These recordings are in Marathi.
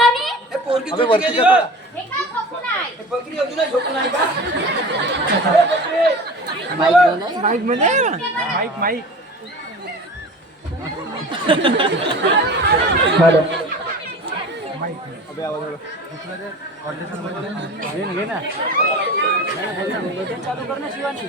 धनी हे पोरगी कुठे गेली हो? हे काय खपून आहे हे बकरी अजूनही झोपून आहे का? माईक माईक हॅलो घे ना चालू कर ना शिवानी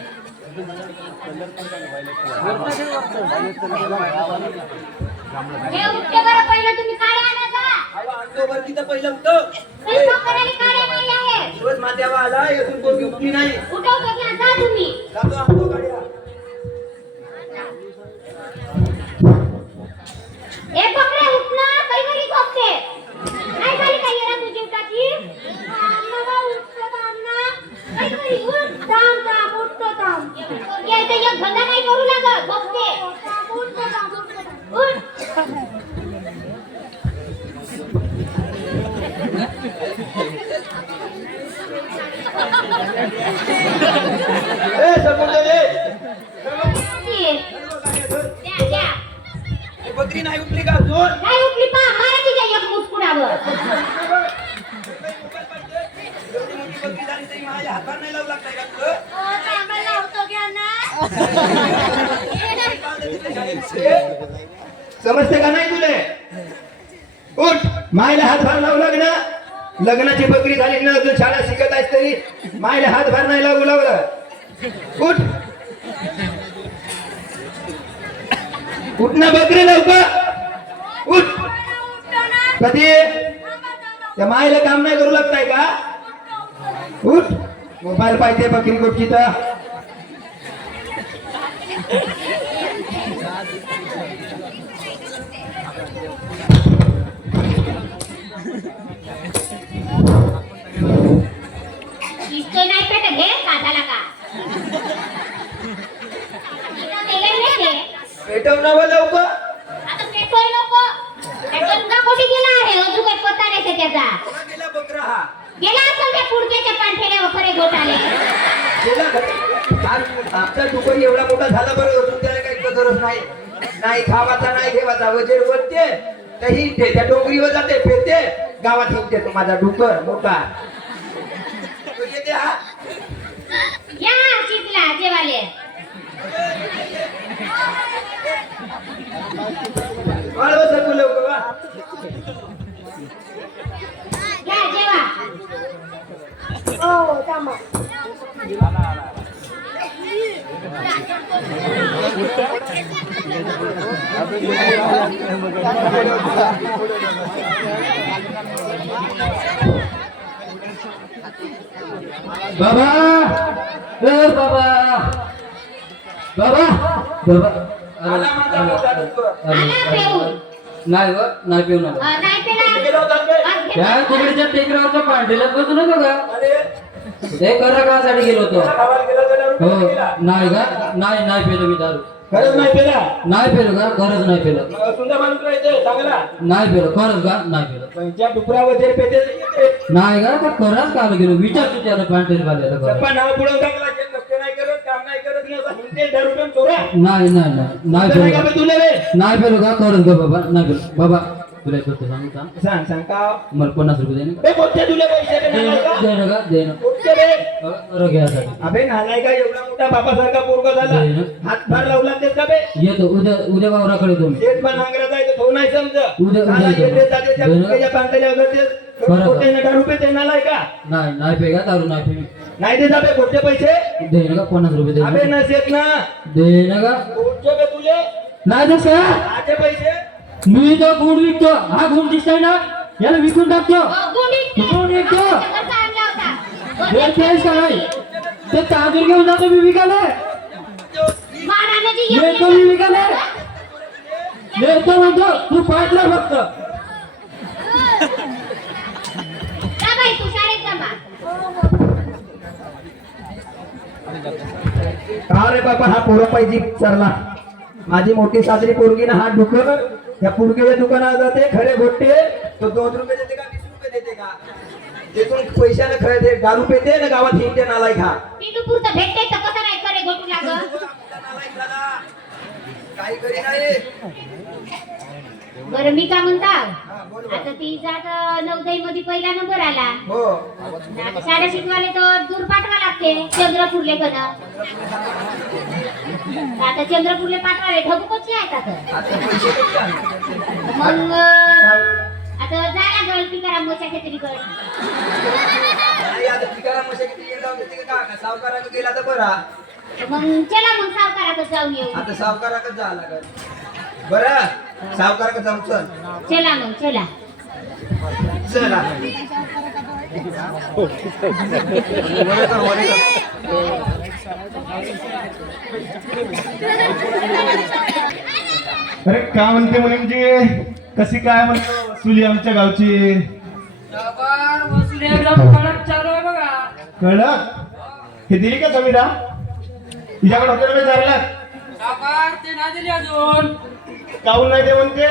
हे उठते बरं पहिलं तुम्ही काय आणायचा आणतो वरती तर पहिलं उठव. स्वयंपाक करायला काय नाही आहे दिवस माथ्यावर आला अजून पोरगी उठली नाही. उठवतो घ्या जा तुम्ही जातो आणतो गाड्या. ए पकडे उठ ना काही घरी झोपते काय झाली काय येरा तुझी उठाची अण्णा उठतो अण्णा काही घरी उठ थांब थांब उठतो थांब ये इथे एक धंदा नाही करू लागत झोपते उठतो थांब उठ ए सपोर्ट दे. द्या द्या हे बकरी नाही उठली का अजून? काय उठली पा मारा तिच्या एक मुसकुडावर एवढी मोठी बकरी झाली तरी माझ्या हातात नाही लावू लागताय का तुझं? चांगला लावतो घ्या ना समजते का नाही तुले? उठ मायला हातभार लावू लागणं. लग्नाची बकरी झाली ना अजून शाळा शिकत आहेस तरी मायला हातभार नाही लावू लावलं. उठ उठ ना बकरी लवकर उठ. कधी त्या मायला काम नाही करू लागताय का? उठ मोबाईल पाहिजे बकरी गोष्टी तर इतके नाही पेट घे काढायला का इथं गेले नाही ते. पेटव ना बा लवकर. आता पेटोय नको पेटोय ना कुठे गेला आहे अजून काही पत्ता नाही ते त्याचा कोणा गेला बकरा हा? गेला असेल त्या पुढच्या पांठेल्या खरे घोटाले गेला घरी. आज आमचा दुपारी एवढा मोठा झाला बरं अजून त्याला काही कदरच नाही. नाही खावाचा नाही ठेवाचा वजीर वरते तही त्या डोंगरीवर जाते फिरते गावात येऊन देतो माझा डुकर मोठा. तो येते हा. या शिकला जेवाले वाळ बस तू लवकर वा. घ्या जेवा हो थांबा बाबा ए बाबा बाबा बाबा आला माझा मोठा डुकर. आला पेऊन नाही व नाही पिऊ नका नाही पेला गेला होता बे. आज घे. त्या तिकडच्या टेकरावरच्या पांढरीला बसू नका का अरे ते करा कासाठी गेलो होतो गावाला गेला तर दारू हो पिला. नाही का नाही पेलो मी दारू खरंच नाही पेला. नाही पेलो का खरंच नाही पेलो मग सुंदर माणूस राहायचे चांगला. नाही पेलो खरंच का नाही पेलो त्यांच्या डुकरावर जे पेते ते येते. नाही का खरंच काल गेलो विचारतो त्याला पांढरी वाल्याला खरं सप्पा नाव पुढं टाकला जे नसते नाही करत काम नाही करत नाही असं हिंदे दारू पिऊन चोरा. नाही नाही नाही नाही नाही का पेलो बे तुला रे? नाही पेलो का खरंच ग बाबा नाही पेलो बाबा तुला एक गोष्ट सांगू का सांग सांग का मला 50 रुपये दे ना बे कोणते तुला पैसे बे नालायका? दे ना का दे ना कोणते रे? घ्यासाठी अबे नालायका एवढा मोठा बापासारखा पोरगा झाला नाही ना. हातभार लावला तेच का बे? येतो उद्या वावराकडे येतो मी शेत पण नांगराचा आहे तो नाही समज उद्या नाला येतो. येते जाते त्या बरं. कुत्र्याच्या पांढऱ्या वगैरे बरं. कोटे नटा रुपये ते नालायका नाही पे का दारू नाही पे नाही देत अबे कोणते पैसे दे ना का 50 रुपये दे अबे ना. नसेत ना दे ना का कोणते बे तुझे नाही दे सर आते पैसे मी तो गुण विकतो हा गुण दिसतोय ना याला विकून टाकतो गुण विकतो देतेस का नाही ते तांदूळ घेऊन जातो मी विकायला येतो मी विकायला येतो म्हणतो तू पाठला फक्त का रे बाबा हा पोरं पाहिजे चरला माझी मोठी साजरी पोरगी ना हा डुकर या पुडकेच्या दुकानात जाते खरे घोटते तो 2 रुपये देते का 20 रुपये देते का तिथून पैशाने खरे दारू पेते ना गावात हिंडते नालायक हा भेटते तर कसं नाही करे घोटू लाग नालायक झाला काही करी नाही बरं मी का म्हणता हा, बोल बा. आता ती जात नवदई मध्ये पहिला नंबर आला हो आता शाळा शिकवायला तर दूर पाठवा लागते चंद्रपूरले कन आता चंद्रपूरले पाठवाले ढबू कशी आहेत आता आता पैसे किती आले? मग आता जा लागल पिकारा मोच्या खेत्रीकडे नाही, आता पिकाला मशा किती येऊन जाऊ देते का? का सावकाराकडे गेला तर बरा. मग चला मग सावकाराकडे जाऊन येऊ आता सावकाराकडे जावं लागल. बरं सावकाराकडे जाऊ चल. चला मग चला चला. अरे का म्हणते म्हणजे कशी काय म्हणतो वसुली आमच्या गावची सावकार वसुली एकदम कडक चालू आहे बघा. कळलं हे दिली का समीरा तिच्याकडे होते विचारला सावकार ते नाही दिली अजून. काहून नाही ते म्हणते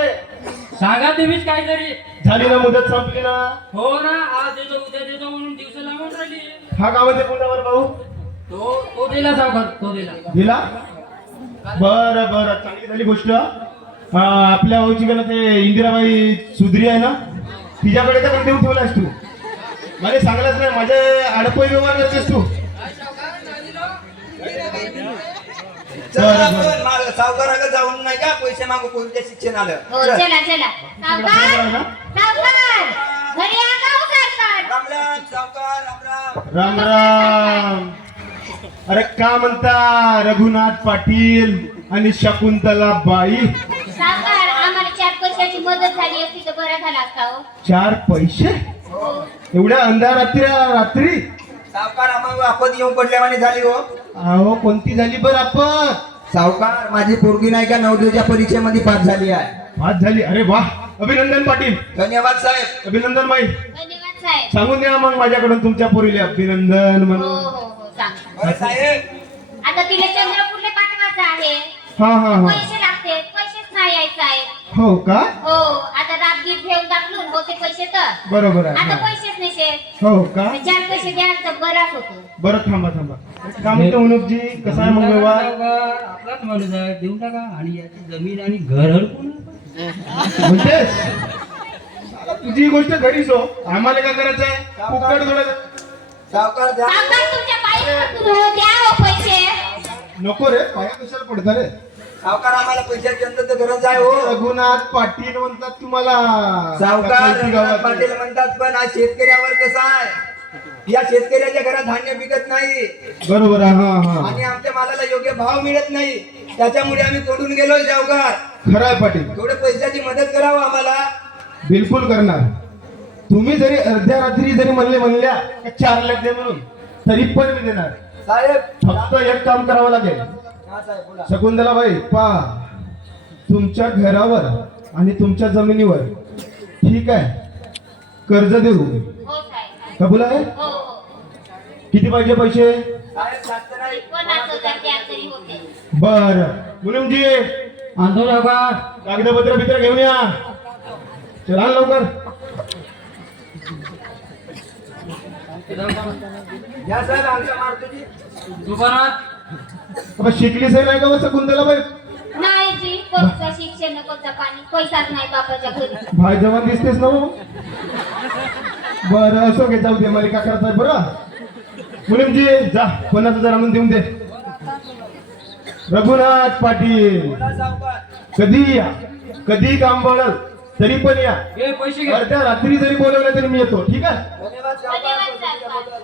सांगा तुम्हीच काहीतरी. झाली ना मुदत संपली ना हो ना, आज देतो उद्या देतो म्हणून दिवस लावून राहिली. हा का म्हणते पुन्हा भाऊ तो दिला सावकार, तो दिला. दिला बरं बरं चांगली झाली गोष्ट आपल्या भाऊची गण ते इंदिराबाई सुधरी आहे ना तिच्याकडे तर पण देऊन ठेवलास तू मला सांगलाच नाही माझ्या आडपोई व्यवहार करतेस तू चल आपण माग सावकाराकडे जाऊन नाही का पैसे मागू पोरीच्या शिक्षणाला. हो चल. चला चला सावकार सावकार घरी या का हो सावकार राम राम सावकार राम राम. राम राम अरे का म्हणता रघुनाथ पाटील आणि शकुंतला बाई सावकार आम्हाला 4 पैशाची मदत झाली असती तर बरं झाला असता हो 4 पैसे एवढ्या अंधार रात्री सावकार आम्हाला आपत येऊन पडल्यावानी झाली हो. अहो कोणती झाली बर आपण सावकार माझी पोरगी नाही का नवोदयच्या परीक्षेमध्ये पास झाली आहे. आज झाली अरे वा अभिनंदन पाटील धन्यवाद साहेब. अभिनंदन बाई धन्यवाद साहेब सांगून द्या मग माझ्याकडून तुमच्या पोरीले अभिनंदन हो म्हणून हो हो सांग बरं साहेब आता तिला चंद्रपूरला पाठवायचं आहे हा हा हा पैसे लागते पैसेच नाही यायचं आहे हो का हो आता रातगीर ठेवून टाकलून होते पैसे तर बरोबर आहे आता हा. पैसेच नाही शेत हो का 4 पैसे द्या तर बराच होतो बरं थांबा का म्हणते अनुपजी कसा आहे मग व्यवहार सावकार आपलाच माणूस आहे, देऊन टाका. आणि याची जमीन आणि घर हडपून म्हणतेस तुझी गोष्ट घरीच हो आम्हाला काय करायचं आहे फुकट थोडं सावकार द्या. सावकार तुमच्या पायी हो द्या हो पैसे नको रे पाया कशाला पडता रे सावकार आम्हाला पैशाची अंतर गरज आहे हो. रघुनाथ पाटील म्हणतात तुम्हाला सावकार कळती रघुनाथ गावात. पाटील म्हणतात पण आज शेतकऱ्यावर कसं आहे या शेतकऱ्याच्या घरात धान्य पिकत नाही बरोबर आहे, हा हा आणि आमच्या मालाला योग्य भाव मिळत नाही त्याच्यामुळे आम्ही तोडून गेलो सावकार. खरं आहे पाटील थोडं पैशाची मदत करावं आम्हाला. बिलकुल करणार तुम्ही जरी अर्ध्या रात्री जरी म्हणल्या 4 लाख दे म्हणून तरी पण मी देणार साहेब फक्त एक काम करावं लागेल हा साहेब बोला. शकुंतलाबाई पहा तुमच्या घरावर आणि तुमच्या जमिनीवर ठीक आहे कर्ज देऊ हो साहेब कबूल आहे हो हो किती पाहिजे पैसे साहेब जास्त नाही. 50,000 द्या तरी होते बर मुलीमजी आणतो सावकार. कागदपत्र बित्र घेऊन या चला लवकर या साहेब आमच्या मारुतीची. दुकानात आता शिकलीच आहे नाही का शकुंतलाबाई नाही जी कोणचं शिक्षण कोणचं पाणी पैसाच नाही बापाच्या घरी भाई जवान दिसतेस ना हो? बरं असो घे जाऊ दे मला का करताय बरं मुलीमजी जा 50,000 आणून देऊन दे रघुनाथ पाटील बोला सावकार. कधी काम पडल तरी पण या हे पैसे घे. अर्ध्या रात्री जरी बोलवलं तरी मी येतो ठीक आहे धन्यवाद धन्यवाद सावकार. सावकार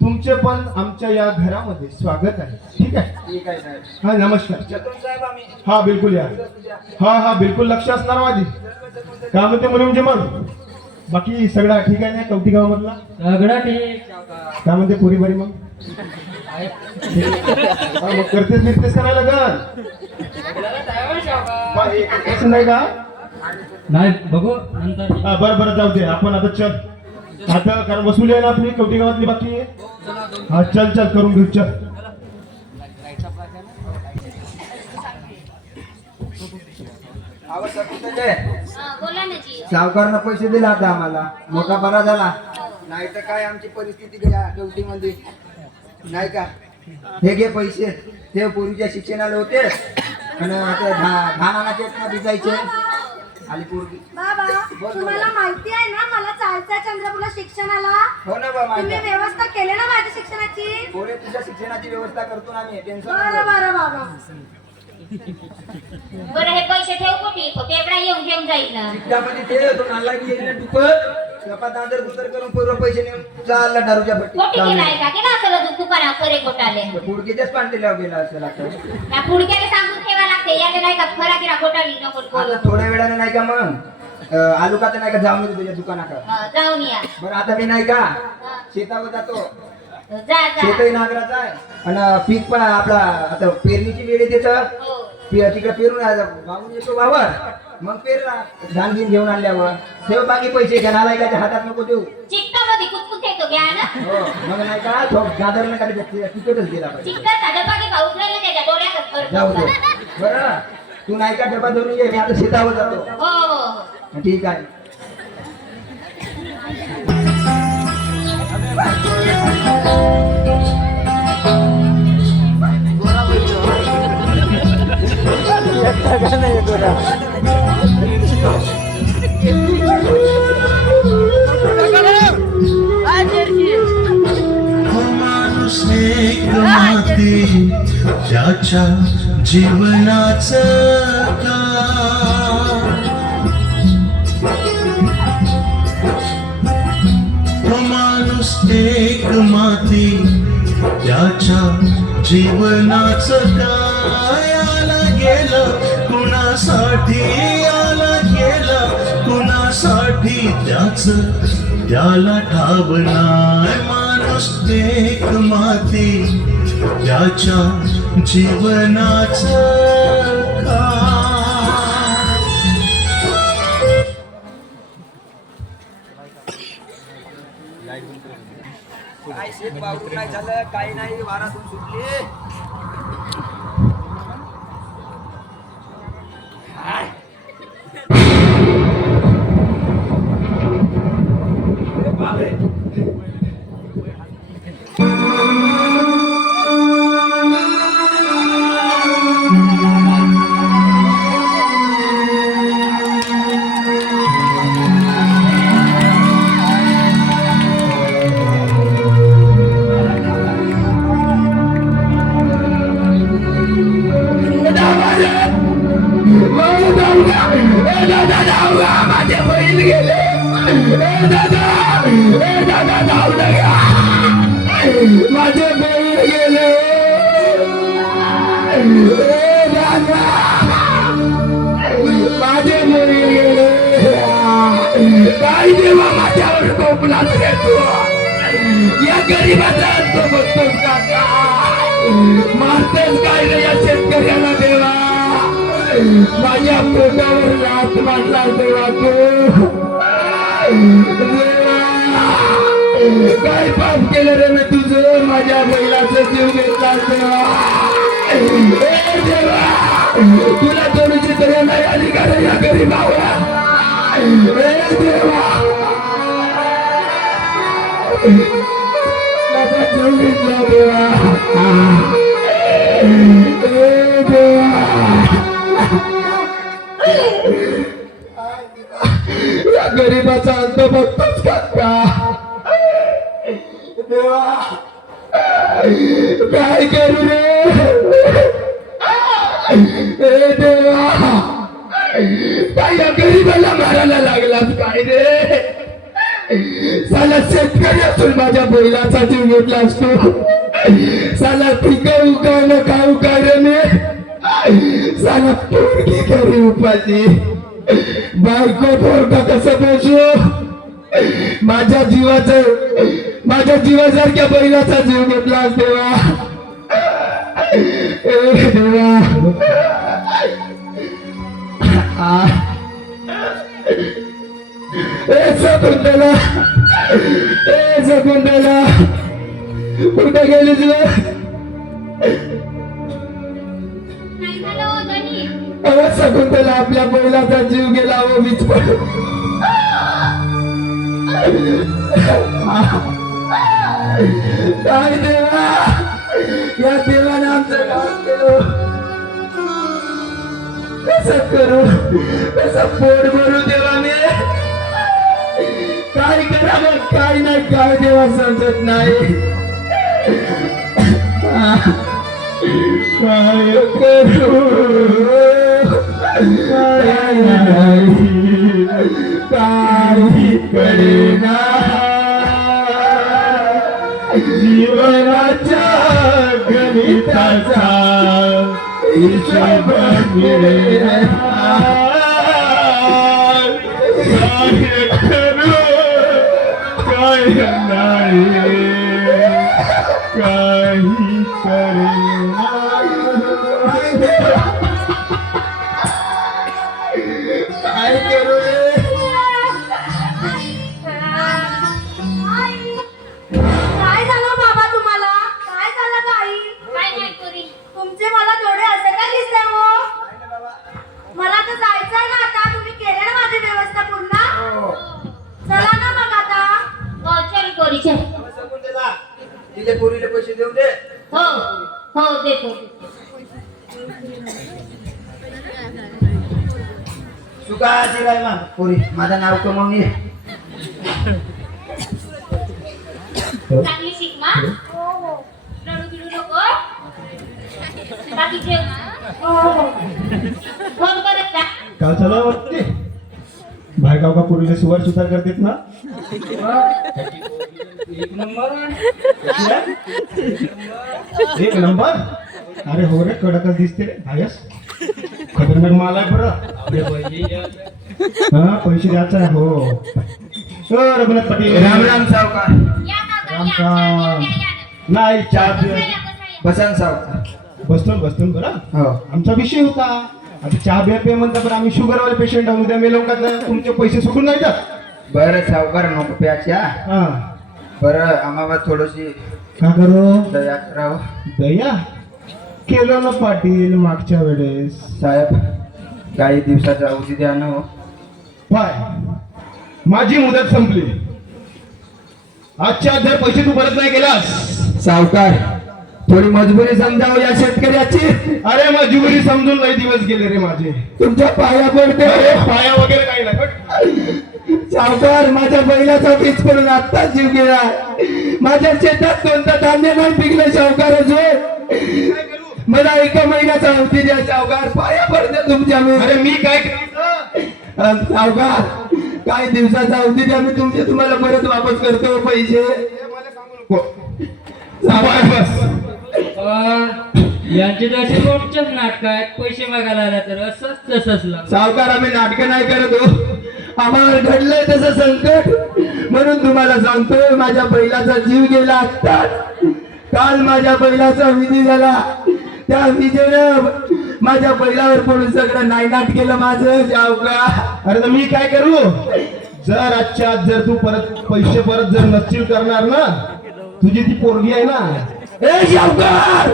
तुमचे पण आमच्या या घरामध्ये स्वागत आहे ठीक आहे ठीक आहे साहेब. हा नमस्कार चतुर साहेब आम्ही हा बिलकुल या हा बिलकुल लक्ष असणार माझी काय म्हणते मुलीमजी मग बाकी सगळा ठीक आहे ना कवटी गावामधला सगळं ठीक सावकार. काय म्हणते पुरी बरी मग आहे. हा, मग करतेस बिरतेस करायला लागल सगळं तयार सावकार. नाही का नाही बघू नंतर. हा बरं जाऊ दे आपण आता चल आता कारण वसुली आहे ना आपली कवटी गावातली बाकी हा चल करून घेऊ चल आवश्यक होतं ते. बोला ना जी सावकारनं पैसे दिले आता आम्हाला मोठा बरा झाला नाही तर काय आमची परिस्थिती शेवटी मध्ये नाही का. हे घे पैसे ते पोरीच्या शिक्षणाला होते आणि आता धानाचे भिजायचे आली पोरगी बाबा तुम्हाला माहिती आहे ना मला चालतंय चंद्रपूरला शिक्षणाला हो ना बा तुम्ही माहिती व्यवस्था केली ना माझ्या शिक्षणाची पोरे तुझ्या शिक्षणाची व्यवस्था करतो ना आम्ही टेन्शन बरं बरं बाबा बरं हे पैसे ठेव कुठे तो तेवढा येऊन घेऊन जाईल ना चिकटामध्ये ते तो नाला गेली ना दुपट स्वतः दादर दुसर करून पूर्व पैसे नेऊन चालला दारूच्या कोटी भट्टी केलाय का केला असं दुकाना करे कोटाले पुडकीच्याच पांढरील्यावर गेला असेल आता त्या पुढच्याला सांगून ठेवा लागते याने नाही का फरा किरा कोटाली नको बोलू आता थोड्या वेळाने नाही का मग आलू का नाही का जाऊन येतो तुझ्या दुकानाकडे जाऊन या बरं आता मी नाही का शेतावर जातो जा जा शेतही नागराचा आहे आणि पीक पण आपला आता पेरणीची वेळ येते तर हो तिकडे पेरून वाहून येतो वावर मग पेरला धान घेऊन घेऊन आणल्यावर ठेव बाकी पैसे घ्या नालायकाच्या हातात नको देऊ चिकटामध्ये कुचकुच येतो घ्या ना हो मग नाही का तो गादर नका तिकटच गेला पाहिजे चिकटा साधं बाकी भाऊ उठलेले त्याच्या डोळ्यातच जाऊ दे करतो बरं तू नाही का डबा धरून ये मी आता शेतावर जातो हो हो हो ठीक आहे माणूस एक माती ज्याच्या जीवनाचं माणूस एक माती त्याच्या जीवनाचं काय आला गेलं कुणासाठी आला गेलं कुणासाठी त्याला ठाव नाय माणूस एक माती त्याच्या जीवनाचं काय शेत वावरून नाही झालं काही नाही वारातून सुटली माझे बैल गेले माझे बैल गेले काय देवा माझ्यावर कोपला तू या गरीबाचा अंत बघतोस का मारतेस काय रे या शेतकऱ्याला देवा माझ्या पोटावर लाथ मारला देवा तू काय पाप केलं रे मी तुझं माझ्या बैलाचा जीव घेतला देवा तुला थोडीशी तरी नाही आली का रे या गरीबावर देवा माझा जीव घेतला देवा या गरीबाचा अंत बघतोच का देवा काय करू रे देवा काय या गरीबाला मारायला लागलास काय रे साला शेतकरी असून माझ्या बैलाचा जीव घेतलास तू साला पिकं उगवलं काय उगावलं साला पोरगी घरी उपाशी बायको पोरगा कसं पोसू माझ्या जीवासारख्या बैलाचा जीव घेतलास देवा देवा शकुंतला शकुंतला कुठे गेलीस नाही झालं हो धनी शकुंतला आपल्या बैलाचा जीव गेला व वीज पडू काय देवा या देवाने आमचं काम केलं कसं करू, कसं पोट भरू देवाने, काय करावं काय नाही काय देवा समजत नाही. काय करू काय नाही काही कळेना, जीवनाच्या गणिताचा हिशोब मिळेना. काय करू काय नाही काही करेना. काय करू रे? काय झालं बाबा तुम्हाला? काय झालं काही? काय नाही पोरी. तुमचे मला थोडे असे का दिसते हो? मला तर जायचंय ना आता. तुम्ही केले ना माझी व्यवस्था पूर्ण? चला ना मग आता. हो चल पोरी चल. तिथे पोरीला पैसे देऊ दे. हो हो देतो. सुखाची राय मा पोरी, माझं नाव कमवून ये. चांगली शिक मा. हो हो रडू बिडू नको. बाकी जेव ना. हो हो. फोन करत जा. काय चालू वाटते भायगाव का पोरीला सुवार सुधार करतेत ना. एक नंबर एक नंबर. अरे हो रे कडकच दिसते रे भायस. खतरनाक माल आहे बरं. हा पैसे द्यायचा आहे हो. रघुनाथ पाटील राम राम सावकार. या काका राम या. राम. चहा घ्या, या. नाही चहा बसायला, बसायला. बसान सावकार. बसतो बरं. हो आमचा विषय होता आता चहा बिया पे म्हणता पण आम्ही शुगरवाले पेशंट आहोत. उद्या मेलो का तुमचे पैसे सुटून नाही जात. बरं सावकार नको प्याच्या. हा बरं आम्हाला थोडीशी का करू दया करावं. दया केलं ना पाटील मागच्या वेळेस. साहेब काही दिवसाचा अवधी द्या ना हो. पाय माझी मुदत संपली. आजच्या जर पैसे तू परत नाही केलास. सावकार थोडी मजबुरी समजावं या शेतकऱ्याची. अरे मजबुरी समजून नाही दिवस गेले रे माझे. तुमच्या पाया पडते. अरे पाया वगैरे काही नाही पण सावकार माझ्या बैलाचा पीच पडून आत्ता जीव गेला. माझ्या शेतात कोणतं धान्य नाही पिकलं सावकार. काय करू? मला एका महिन्याचा अवधी द्या सावकार. पाया पडते तुमच्या मी. अरे मी काय करायचं. सावकार काही दिवसाचा अवधी द्या. मी तुम्हाला परत वापस करतो पैसे. हे मला सांगू नको. सावकार बस यांचे तर असे रोजच्याच नाटक आहेत. पैसे मागायला आला तर असंच तसंच लागतं. सावकार आम्ही नाटकं नाही करत हो. आम्हाला घडलंय तसं संकट म्हणून तुम्हाला सांगतोय. माझ्या बैलाचा जीव गेला आत्ताच. काल माझ्या बैलाचा विधी झाला. त्या विजेनं माझ्या बैलावर पडून सगळं नायनाट केलं माझं सावकार. अरे तर मी काय करू. जर आजच्या आज जर तू पैसे परत जर नसशील करणार ना तुझी ती पोरगी आहे ना. ए सावकार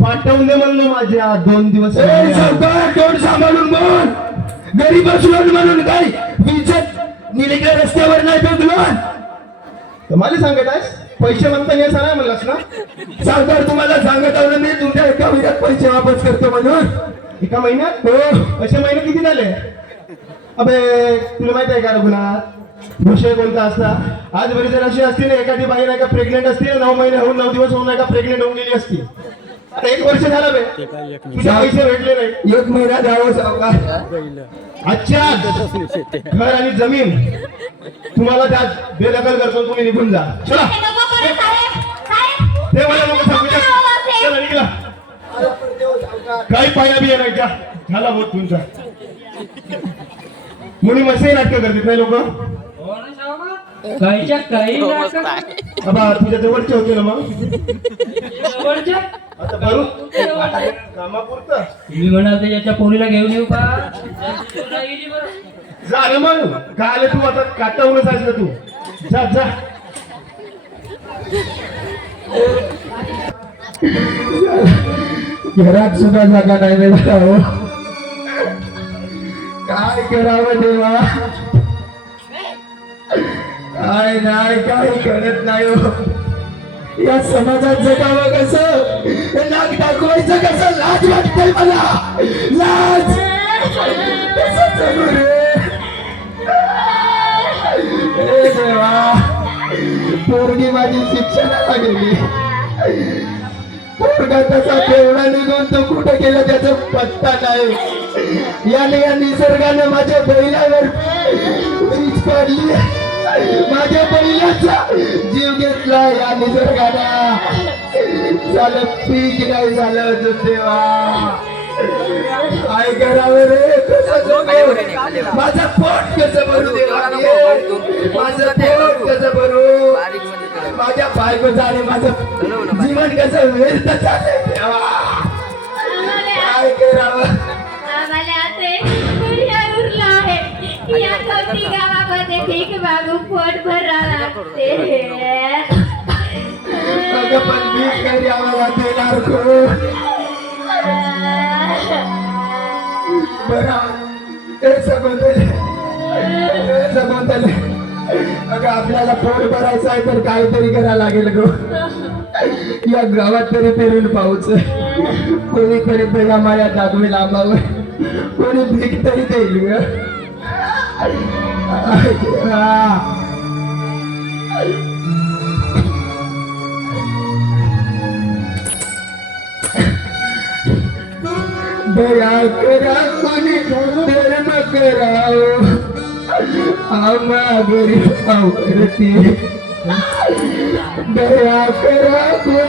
पाठवून दे म्हणलं माझ्या 2 दिवस. ए सावकार तोंड सांभाळून बोल. गरीब असलो म्हणून काय विजत निलेकडे रस्त्यावर नाही फेकलो. तर मला सांगत आहेस पैसे म्हणता हे सांगा म्हणलास ना. सावकार तुम्हाला सांगत आलो मी तुमच्या एका महिन्यात पैसे वापस करतो म्हणून. एका महिन्यात हो असे महिने किती झाले. अबे तुला माहित आहे का रघुनाथ विषय कोणता असता. आज बरी जर अशी असती ना एखादी बाई नाही का प्रेग्नेंट असती ना 9 महिने होऊन 9 दिवस होऊन नाही का प्रेग्नेंट होऊन गेली असती. आता 1 वर्ष झालं बे तुझे पैसे भेटले नाही. 1 महिना द्यावं सावकार. अच्छा घर आणि जमीन तुम्हाला त्यात बेदखल करतो. तुम्ही निघून जा. चला ते नको करू साहेब. साहेब ते मला नको सांगू द्या. चला निघला. काही पाया बिया नाही का झाला होत तुमचा. मुली मस्त नाटकं करतात नाही लोक. हो ना सावकार? काहीच्या काही नाटक. बाबा तुझ्या जवळचे होते ना मग जवळच्या आता भरू कामापुरतं. तुम्ही म्हणाल तर याच्या पोरीला घेऊन येऊ का? नाही गेली बरं. जा रे मग काय आलं तू आता काटावूनच आहेस ना तू. जा जा. घरात सुद्धा जागा नाही मिळाला हो. काय करावं देवा. काय नाही काही करत नाही हो. या समाजात जगावं कसं, नाक दाखवायचं कसं, लाज वाटतंय मला, लाज कसं जगू रे. हे देवा, पोरगी माझी शिक्षणाला गेली, पोरगा तसा तेवढा निघून तो कुठे गेला त्याचा पत्ता नाही. याने या निसर्गाने माझ्या बैलावर वीज पाडली, माझ्या बैलाचा जीव घेतला या निसर्गाने. झालं पीक नाही झालं अजून देवा, काय करावं रे, कसं जगू? माझं पोट कसं भरू देवा, माझं पोट कसं भरू, माझ्या बायकोचं आणि माझं जीवन कसं व्यर्थ चाललंय देवा, काय करावं? आम्हाला असे पुढे उरलं आहे की या कवठी गावामध्ये भीक मागून पोट भरावं लागते. अगं पण मी घरी आम्हाला देणार कोण? बरं हे सबंधले, अगं आपल्याला पोट भरायचं आहे तर काहीतरी करायला लागेल गो. या गावात तरी फिरून पाहूच, कोणीतरी त्याला माझ्या दाखवेल आंबावर, कोणी भीक तरी देईल ग. दया करा कोणी धर्म करावं, आम्हा गरीब आवडते. दया करा कोणी